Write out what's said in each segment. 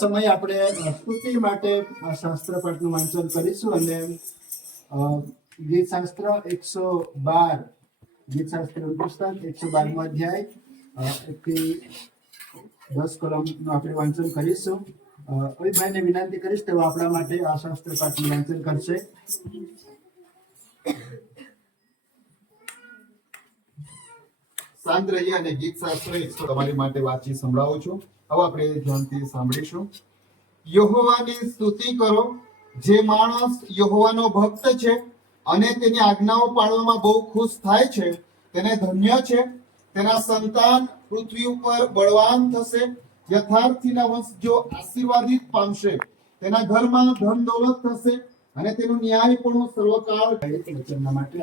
સમયે આપણે સ્તુતિ માટે શાસ્ત્ર પાઠનું વાંચન કરીશું અને ગીત શાસ્ત્ર 112 ગીત શાસ્ત્ર પુસ્તક 112મો અધ્યાય 1 થી 10 કલમનું આપણે વાંચન કરીશું. અભિભાઈને વિનંતી કરીશ તેઓ આપણા માટે આ શાસ્ત્ર પાઠનું વાંચન કરશે. શાંત રહી અને ગીત શાસ્ત્ર તમારી માટે વાંચી સંભળાવું છું. હવે આપણે ધ્યાનથી સાંભળીશું. યહોવાની સ્તુતિ કરો, જે માણસ યહોવાનો ભક્ત છે અને તેની આજ્ઞાઓ પાળવામાં બહુ ખુશ થાય છે, તેને ધન્ય છે. તેના સંતાન પૃથ્વી ઉપર બળવાન થશે. યથાર્થીના વંશજો આશીર્વાદિત પામશે. તેના ઘરમાં ધન દોલત થશે અને તેનું ન્યાયપણું સર્વકાળ વચનના માટે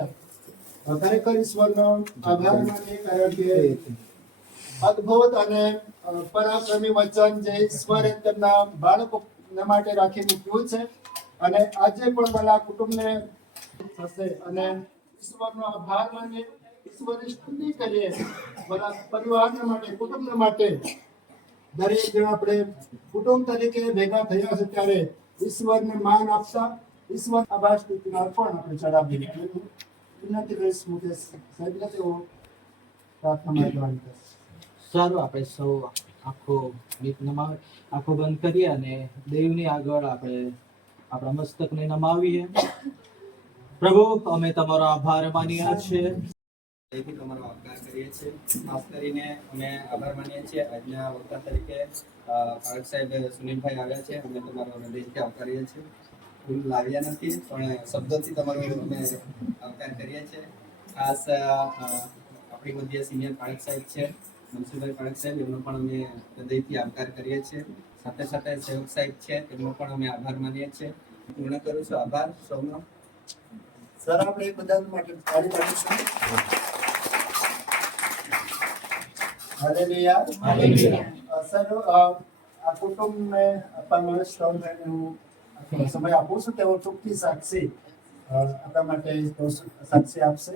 ખરેખર ઈશ્વરનો આભાર માનીએ, કારણ કે અદ્ભુત અને પરાક્રમી વચન જે ઈશ્વરે તેમના બાળકોને માટે રાખી મૂક્યું છે અને આજે પણ મારા કુટુંબને થશે અને ઈશ્વરનો આભાર માનીએ, ઈશ્વરની સ્તુતિ કરીએ. મારા પરિવારના માટે, કુટુંબ માટે, દરેક જણ આપણે કુટુંબ તરીકે ભેગા થયા છે ત્યારે ઈશ્વરને માન આપતા ઈશ્વર આભાર સ્તુતિનો અર્પણ આપણે ચડાવીએ. વિનંતી કરીશ મુકેશ સાહેબને તેઓ પ્રાર્થનામાં જોડાઈ જશે. સારું, આપણે સૌ આંખો બંધ કરીએ અને દેવની આગળ આપણે આપણા મસ્તકને નમાવીએ. પ્રભુ, અમે તમારો આભાર માનીએ છીએ. તમારો આભાર કરીએ છીએ. ખાસ કરીને અમે આભાર માનીએ છીએ આજના વક્તા તરીકે પારક સાહેબ સુનિલભાઈ આવ્યા છે. અમે તમારો હૃદયથી આવકારીએ છીએ. ફૂલ લાવ્યા નથી પણ શબ્દોથી તમારો અમે આવકાર કરીએ છીએ. ખાસ આપણી મધ્ય સિનિયર પારક સાહેબ છે, મનસુભાઈ પારક સાહેબ, એમનો પણ અમે હૃદયથી આવકાર કરીએ છીએ. સાથે સાથે સેવક સાહેબ છે, એમનો પણ અમે આભાર માનીએ છીએ. પૂર્ણ કરું છું. આભાર સૌનો. સર, આપણે બધા માટે તાળી પાડીશું. Hallelujah, hallelujah. સર, આ કુટુંબને આપણા સમય આપું છું. તેઓ ટૂંકી સાક્ષી આપણા માટે સાક્ષી આપશે.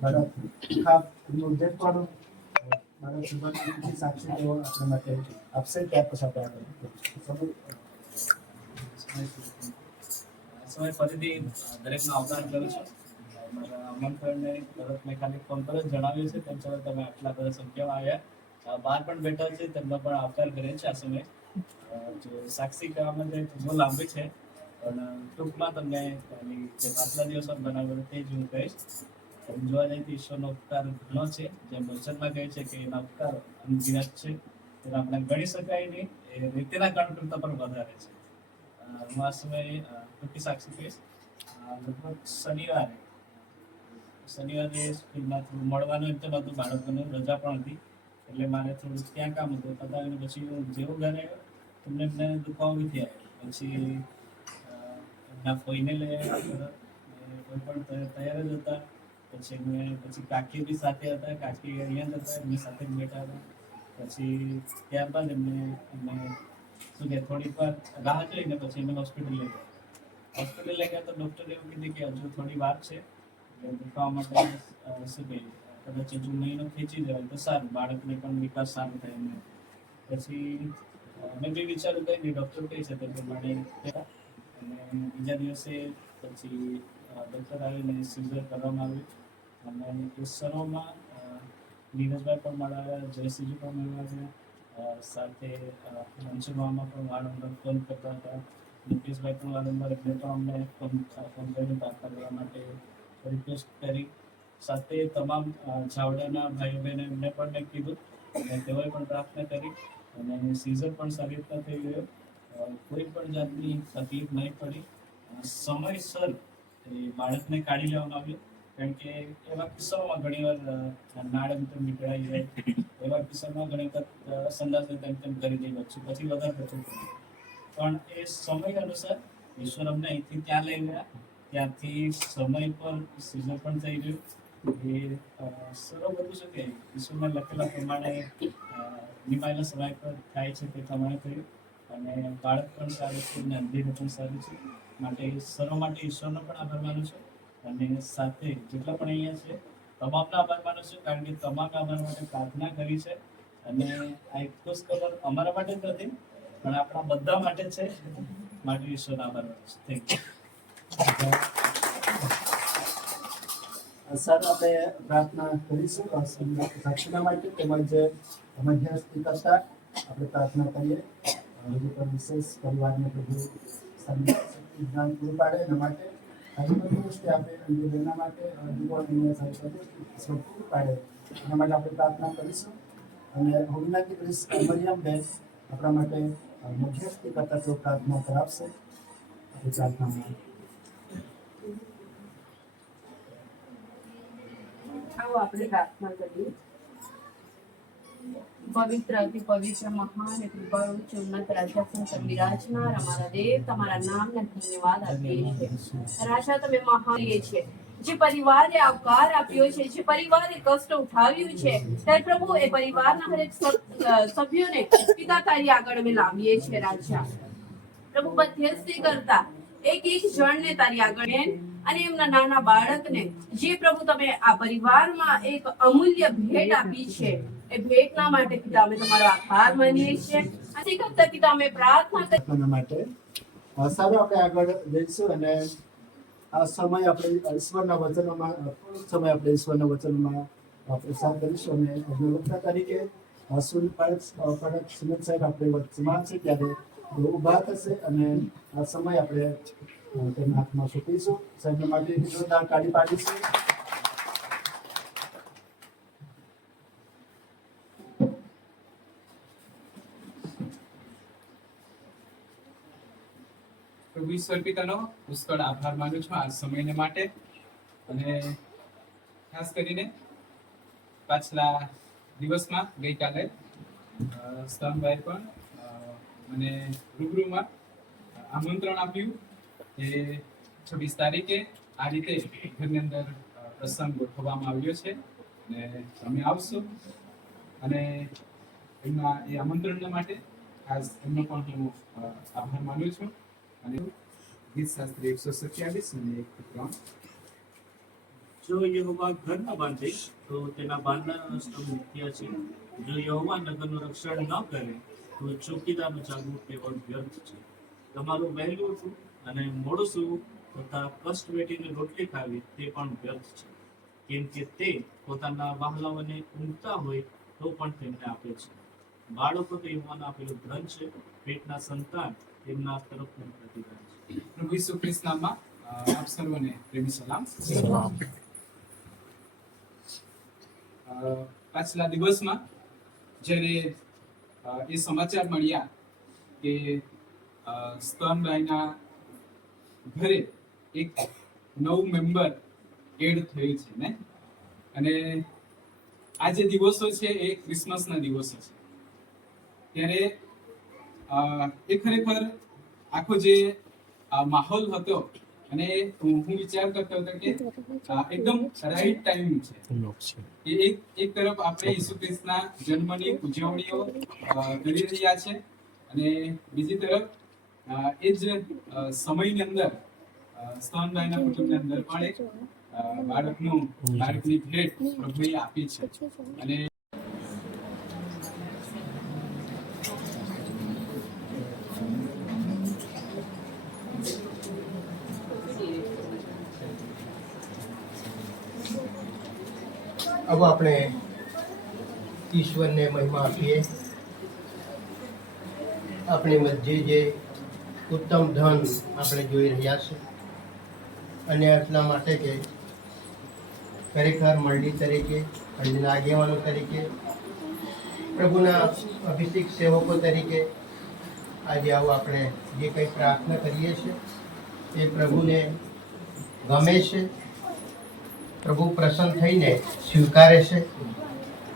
મારા ઉદ્દેશ પણ મારા ટૂંકી સાક્ષી તેઓ આપણા માટે આપશે. ત્યાર પછી આપણે સમય ફરીથી દરેકનો આવકાર કરું છું. મારા આમંત્રણને તરત મેં ખાલી ફોન પર જ જણાવ્યું છે, તેમ છતાં તમે આટલા બધા સંખ્યામાં આવ્યા, બહાર પણ બેઠા છે, તેમનો પણ આવકાર કરીએ છીએ. આ સમય જે સાક્ષી કહેવા માટે બહુ લાંબી છે, પણ ટૂંકમાં તમને જે પાછલા દિવસો બનાવેલું તે જ હું કહીશ. તમે જોવા જઈએ તો ઈશ્વરનો ઉપકાર ઘણો છે. જેમ વચનમાં કહે છે કે એના ઉપકાર અનગિનત છે, તેને આપણે ગણી શકાય નહીં. એ રીતિના ગણ કરતા પણ વધારે છે. હું આ સમયે ટૂંકી સાક્ષી કહીશ. લગભગ શનિવારે સ્કૂલમાં થોડું મળવાનું એમ તો નહોતું, બાળકોને રજા પણ હતી, એટલે મારે થોડું ત્યાં કામ હતું. પતાવીને પછી હું જેવું ઘરે આવ્યો એમને દુખાવો બી થયા. પછી એમના ફોઈને લઈ આવ્યા, કોઈ પણ તૈયાર જ હતા. પછી કાકી બી સાથે હતા, કાકી અહીંયા જ હતા, એમની સાથે જ બેઠા હતા. પછી ત્યારબાદ એમને શું કે થોડીક વાર રાહ જોઈને પછી એમને હોસ્પિટલ લઈ ગયા. તો ડૉક્ટરે એવું કીધું કે હજુ થોડી વાર છે, એટલે દુખાવા માટે શું કહે કદાચ હજુ મહિનો ખેંચી જવાય તો સારું, બાળકને પણ વિકાસ સારો થાય એમને. પછી મેં બી વિચાર્યું કંઈ નહીં, ડૉક્ટર કહી છે તે પ્રમાણે. અને બીજા દિવસે પછી ડૉક્ટર આવીને સિઝર કરવામાં આવ્યું અને એ સરોમાં નીરજભાઈ પણ મળ્યા, જયસિંહજી પણ મળ્યા, સાથે મનસુભાઈમાં પણ વારંવાર ફોન કરતા હતા. મુકેશભાઈ પણ વારંવાર એમને પણ અમને ફોન કરીને પ્રાર્થના કરવા માટે રિક્વેસ્ટ કરી. સાથે તમામ ઝાવડાના ભાઈઓ બહેનો એમને પણ મેં કીધું અને તેઓએ પણ પ્રાર્થના કરી અને સિઝર પણ સારી રીતના થઈ ગયો. કોઈ પણ જાતની તકલીફ નહીં પડી. સમયસર એ બાળકને કાઢી લેવામાં આવ્યું, કારણ કે એવા કિસ્સાઓમાં ઘણીવાર નાળ એમ તેમ નીકળાઈ જાય, એવા કિસ્સામાં ઘણીવાર સંદાસ તેમ તેમ કરી દઈ પછી વધારે તકલીફ પડી. પણ એ સમય અનુસાર ઈશ્વર અમને અહીંથી ત્યાં લઈ ગયા, ત્યાંથી સમય પર સિઝર પણ થઈ ગયું. એ સરો બધું છે કે ઈશ્વરના લખેલા પ્રમાણે નિમાયેલા સમય પર થાય છે તે પ્રમાણે થયું અને બાળક પણ સારું છે અને અંધેર પણ સારું છે. માટે સરો માટે ઈશ્વરનો પણ આભાર માનું છું અને સાથે જેટલા પણ અહીંયા છે તમામનો આભાર માનું છું, કારણ કે તમામ આભાર માટે પ્રાર્થના કરી છે અને આ એક ખુશ ખબર અમારા માટે જ નથી પણ આપણા બધા માટે છે. માટે ઈશ્વરનો આભાર માનું છું. Thank you. સર આપણે પ્રાર્થના કરીશું સાક્ષીના માટે તેમજ મધ્યસ્થી કરતા આપણે પ્રાર્થના કરીએ. હજુ પણ વિશેષ પરિવારને બધું જ્ઞાન પૂરું પાડે એના માટે હજુ પણ દૃષ્ટિ આપે અને એના માટે પૂરું પાડે એના માટે આપણે પ્રાર્થના કરીશું. અને હું વિનંતી કરીશ મરિયમબેન આપણા માટે મધ્યસ્થી કરતા તેઓ પ્રાર્થના કરાવશે. આપણી પ્રાર્થનામાં આવો આપણે પ્રાર્થના કરીએ. પવિત્ર અતિ પવિત્ર મહાન અને કૃપાળુ ઉન્નત રાજ્યાસન પર બિરાજનાર અમારા દેવ, તમારા નામને ધન્યવાદ આપીએ છીએ. રાજા તમે મહાન છે, જે પરિવારે આવકાર આપ્યો છે, જે પરિવારે કષ્ટ ઉઠાવ્યું છે, ત્યારે પ્રભુ એ પરિવારના હરેક સભ્યોને પિતા તારી આગળ અમે લાવીએ છીએ. રાજા પ્રભુ મધ્યસ્થી કરતા એક એક જણને તારી આગળ અને એમના નાના બાળકને જે પ્રભુ તમે આ પરિવારમાં એક અમૂલ્ય ભેટ આપી છે, એ ભેટના માટે પિતા અમે તમારો આભાર માનીએ છીએ. અને કરતા પિતા અમે પ્રાર્થના પ્રાર્થના માટે સારું આપણે આગળ જઈશું અને આ સમય આપણે ઈશ્વરના વચનોમાં થોડોક સમય આપણે ઈશ્વરના વચનોમાં પ્રસાર કરીશું. અને અભિવક્તા તરીકે પડક સુમિત સાહેબ આપણે વચમાં છે ત્યારે ઊભા થશે અને આ સમય આપણે તેમના હાથમાં સોંપીશું. સાહેબના માટે જોરદાર તાળી પાડીશું. પ્રભુ ઈશ્વર પિતાનો પુષ્કળ આભાર માનું છું આ સમયને માટે. અને ખાસ કરીને પાછલા દિવસમાં ગઈકાલે સ્તંભભાઈ પણ મને રૂબરૂમાં આમંત્રણ આપ્યું કે 26 તારીખે આ રીતે ઘરની અંદર પ્રસંગ ગોઠવવામાં આવ્યો છે અને તમે આવશો. અને એમના એ આમંત્રણ માટે ખાસ એમનો પણ હું આભાર માનું છું. અને ગીત શાસ્ત્રી 127 અને 1-3. જો યહોવા ઘર ન બાંધે તો તેના બાંધનારા સ્તંભ મિથ્યા છે. જો યહોવા નગરનું રક્ષણ ન કરે તો ચોકીદારનું જાગવું તે પણ વ્યર્થ છે. તમારું વહેલું ઉઠવું અને મોડું સૂવું તથા કષ્ટ વેઠીને રોટલી ખાવી તે પણ વ્યર્થ છે. કેમ કે તે પોતાના વહાલાઓને ઊંઘતા હોય તો પણ તેમને આપે છે. બાળકો તો યુવાનો આપેલું ધન છે, પેટના સંતાન તેમના તરફનું પ્રતિદાન છે. પ્રભુ ઈસુ ખ્રિસ્ત નામમાં આપ સર્વને પ્રેમી સલામ. પાછલા દિવસમાં જ્યારે એ સમાચાર મળ્યા કે સ્તનભાઈના ઘરે એક નવું મેમ્બર એડ થયું છે ને, અને આ જે દિવસો છે એ ક્રિસમસના દિવસો છે. ત્યારે એ ખરેખર આખો જે માહોલ હતો અને હું વિચાર કરતો હતો કે એકદમ રાઈટ ટાઈમ છે કે એક તરફ આપણે ઈસુ ખ્રિસ્તના જન્મની ઉજવણીઓ કરી રહ્યા છે અને બીજી તરફ એ જ સમયની અંદર સ્તનભાઈના કુટુંબની અંદર પણ એક બાળકની ભેટ પ્રભુએ આપી છે. અને अब આપણે ઈશ્વરને મહિમા આપીએ. આપણી મધ્ય જે ઉત્તમ ધન આપણે જોઈ રહ્યા છે અને એટલા માટે કે ખરેખર મંડળી તરીકે મંડળીના આગેવાનો તરીકે પ્રભુના અભિષેક સેવકો તરીકે આજે આવું આપણે જે કંઈ પ્રાર્થના કરીએ છીએ એ પ્રભુને ગમે છે, પ્રભુ પ્રસન્ન થઈને સ્વીકારે છે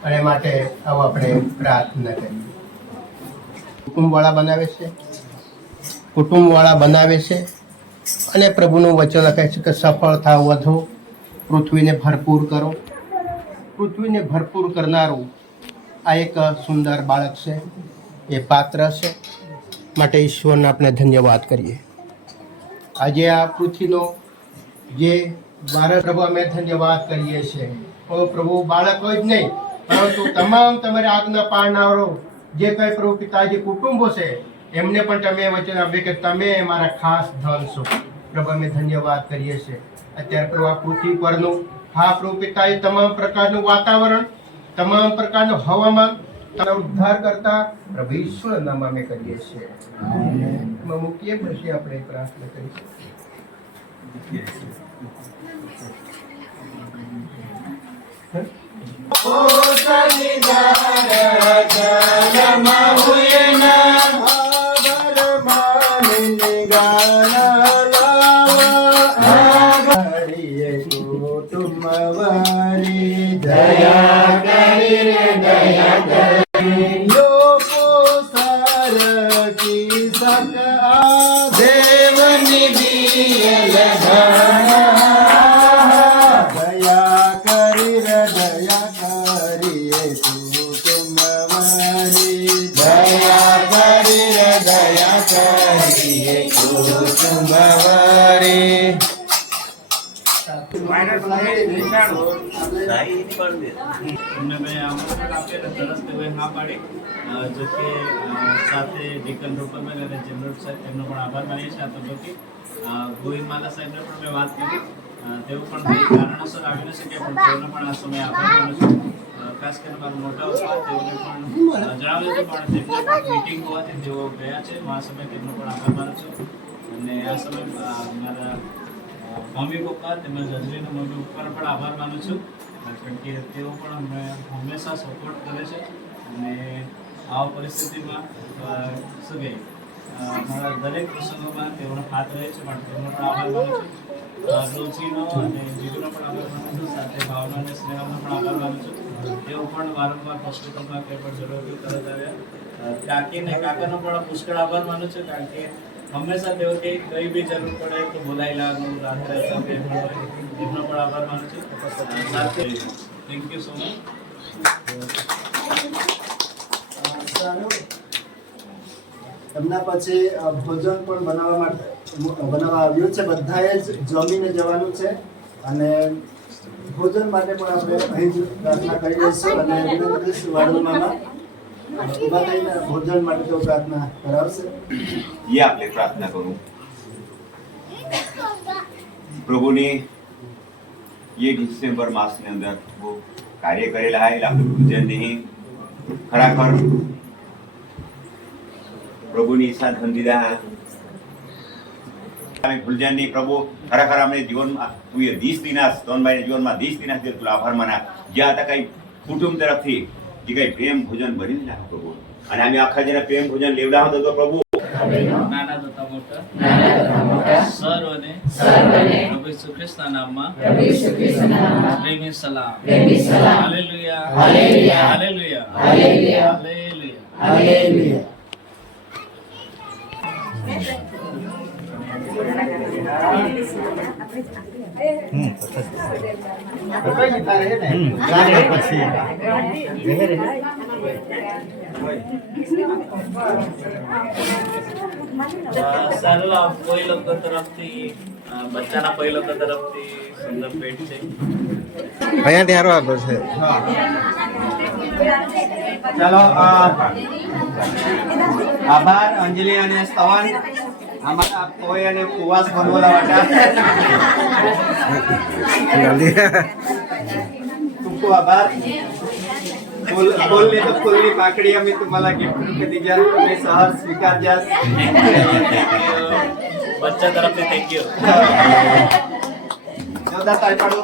અને માટે આવું આપણે પ્રાર્થના કરીએ. કુટુંબવાળા બનાવે છે અને પ્રભુનું વચન કહે છે કે સફળ થાવ વધો, પૃથ્વીને ભરપૂર કરો. પૃથ્વીને ભરપૂર કરનારું આ એક સુંદર બાળક છે, એ પાત્ર છે. માટે ઈશ્વરને આપણે ધન્યવાદ કરીએ. આજે આ પૃથ્વીનો જે બાળક પ્રભુ અમે ધન્યવાદ કરીએ છીએ. પ્રભુ બાળકો જ નહીં પરંતુ તમામ તમારી આજ્ઞા પાળનારો જે કઈ પ્રભુ પિતાજી કુટુંબો છે એમને પણ તમે વચન આપ્યું કે તમે મારા ખાસ ધન છો. પ્રભુ અમે ધન્યવાદ કરીએ છીએ. અત્યારે પ્રભુ આ પૃથ્વી પરનું હા પ્રભુ પિતાજી તમામ પ્રકારનું વાતાવરણ, તમામ પ્રકારનું હવામાન ઉદ્ધાર કરતા પ્રભુ ઈશ્વર નામ અમે કરીએ છીએ. એમાં મૂકીએ પછી આપણે પ્રાર્થના કરીશું. દયા કરી રે દયા કરી લોકો સરકી સક આ દેવની દિયલ દયા કરી રે દયા કરી કુટુંબવારી દયા કરી રે દયા કરી કુટુંબવારી. એમને મેં આમંત્રણ આપે અને તરત તેઓએ હા પાડી. જો કે સાથે ડીકન રૂપલબેન અને જનરલ સાહેબ તેમનો પણ આભાર માનીએ છીએ. આ તબક્કે ગોવિંદમાલા સાહેબને પણ મેં વાત કરી. તેઓ પણ કંઈ કારણોસર આવી ન શક્યા, પણ તેઓને પણ આ સમયે આભાર માનું છું. ખાસ કરીને મારા મોટા પપ્પા તેઓને પણ જણાવ્યું હતું, પણ તેમને પણ મીટિંગ હોવાથી તેઓ ગયા છે. હું આ સમયે તેમનો પણ આભાર માનું છું. અને આ સમયે મારા મમ્મી પપ્પા તેમજ હજરીના મમ્મી પપ્પાનો પણ આભાર માનું છું, કારણ કે તેઓ પણ અમને હંમેશા સપોર્ટ કરે છે. અને આવા પરિસ્થિતિમાં શું કહે મારા દરેક પ્રસંગોમાં તેઓનો હાથ રહે છે, માટે તેમનો પણ આભાર માનું છું. ડોલસીનો અને જીતુનો પણ આભાર માનું છું. સાથે ભાવના અને સ્નેહાનો પણ આભાર માનું છું. તેઓ પણ વારંવાર હોસ્પિટલમાં કંઈ પણ જરૂર હોય તરત આવ્યા. કાકી અને કાકાનો પણ પુષ્કળ આભાર માનું છું, કારણ કે હંમેશા તેઓ કઈ બી જરૂર પડે તો બોલાવી લાવવાનું, રાત્રે એમનો પણ આભાર માનું છું. સાથે થેન્ક યુ સો મચ. સારું. એમના પછી ભોજન પણ બનાવવા આવ્યું છે. બધાએ જ જમીને જવાનું છે અને ભોજન માટે પણ આપણે અહીં જ પ્રાર્થના કરી દઈશું અને વિનંતી કરીશું વાડુમામાં ઉભા થઈને ભોજન માટે તો પ્રાર્થના કરાવશે. ये आपले प्रार्थना करूं प्रभु ने ये डिसेंबर मास ने अंदर वो कार्य करेला है आपले पूजन नहीं खराखर प्रभु ने ईसा धन दिला है आम्ही भूलजान नहीं प्रभु खराखर आमने जीवन में तू ये 20 दिनास दोन भाई जीवन में 20 दिनास दे तुला आभार माना जे आता काही कुटुंब तरफથી જે काही પ્રેમ ભોજન બની દીધા પ્રભુ અને અમે આખા જેને પ્રેમ ભોજન લેવડાવો તો પ્રભુ નાના તથા મોટા સર્વને પ્રભુ ઈસુ ખ્રિસ્તના નામમાં પ્રેમી સલામ. Hallelujah hallelujah hallelujah hallelujah hallelujah. સારું આ કોઈ લોકો તરફથી બચ્ચાના કોઈ લોકો તરફથી સુંદર ભેટ છે. અહીંયા ત્યાં આગળ છે. ચાલો આભાર અંજલિ અને સ્તવન અમારા કોઈ અને ઉપવાસ बनवला वाटा खूप खूप आभार. फुलनी तो फुलनी पाकडी आम्ही तुम्हाला गिफ्ट रूपे दिल्या तुम्ही सहज स्वीकार द्या. બચ્ચા તરફથી થેન્ક યુ. જોરદાર તાળી પાડો.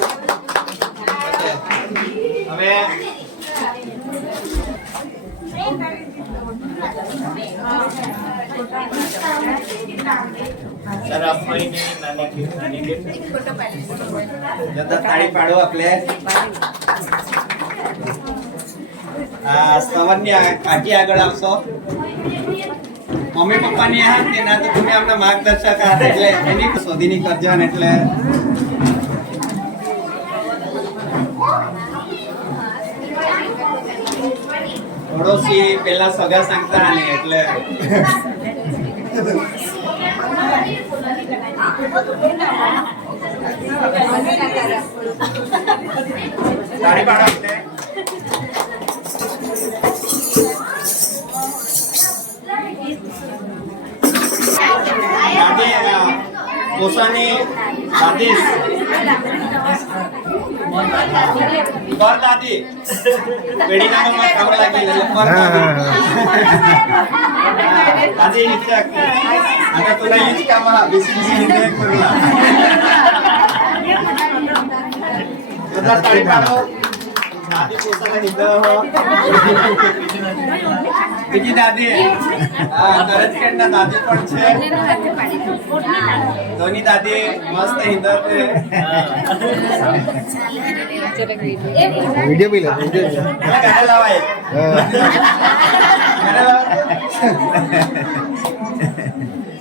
હવે સર અફાઈને નાની ગિફ્ટ જોરદાર તાળી પાડો. आपले સ્તવનની કાકી આગળ આવશો. મમ્મી પપ્પાની આહાર તેના તો તમે આમના માર્ગદર્શક આહાર એટલે એની શોધીની કરજો ને એટલે પડોશી પેલા સગા सांगતા ને એટલે તાળી પાડો. પોસાની આદેશ પર દાદી પેઢીના નામમાં કામ લાગી એટલે પર દાદી इच्छा आता तुला हीच कामा बेसिक करूला બધા તાળી પાડો દાદી પોસાના નિંદા હો બીજી દાદી તરત કેન્ડા દાદી પણ છે ધોની દાદી મસ્ત હિંદા છે वीडियो भी ले वीडियो ગાડા લાવાય ગાડા લાવાય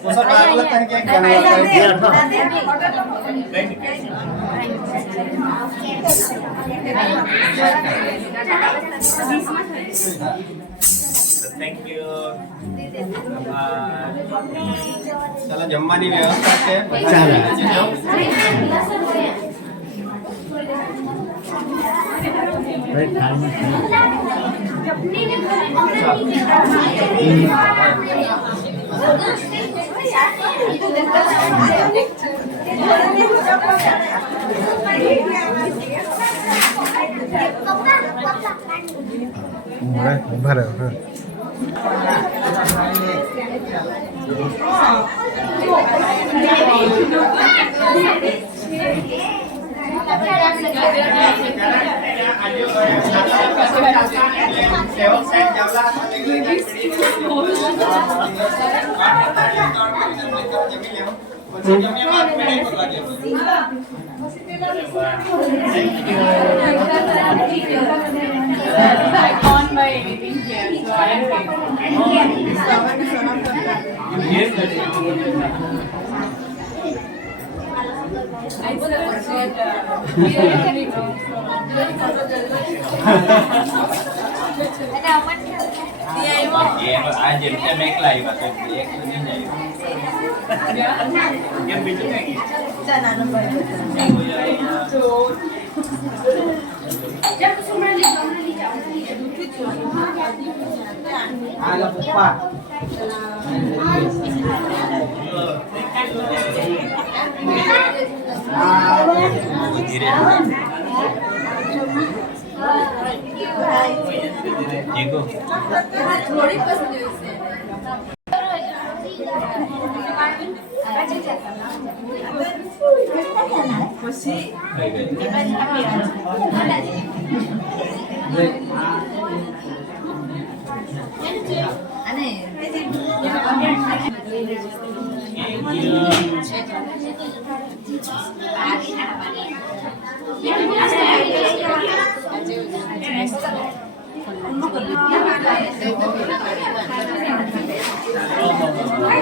પોસા બાગલા તને કે થેન્ક યુ ચાલો જમવાની વ્યવસ્થા છે भरे I can't buy anything here, so I આ જેમ કે મેક લાવી વાત એક તો નહીં જાય કેમ બીજું કઈ હાલો પપ્પા જીગો Thank you.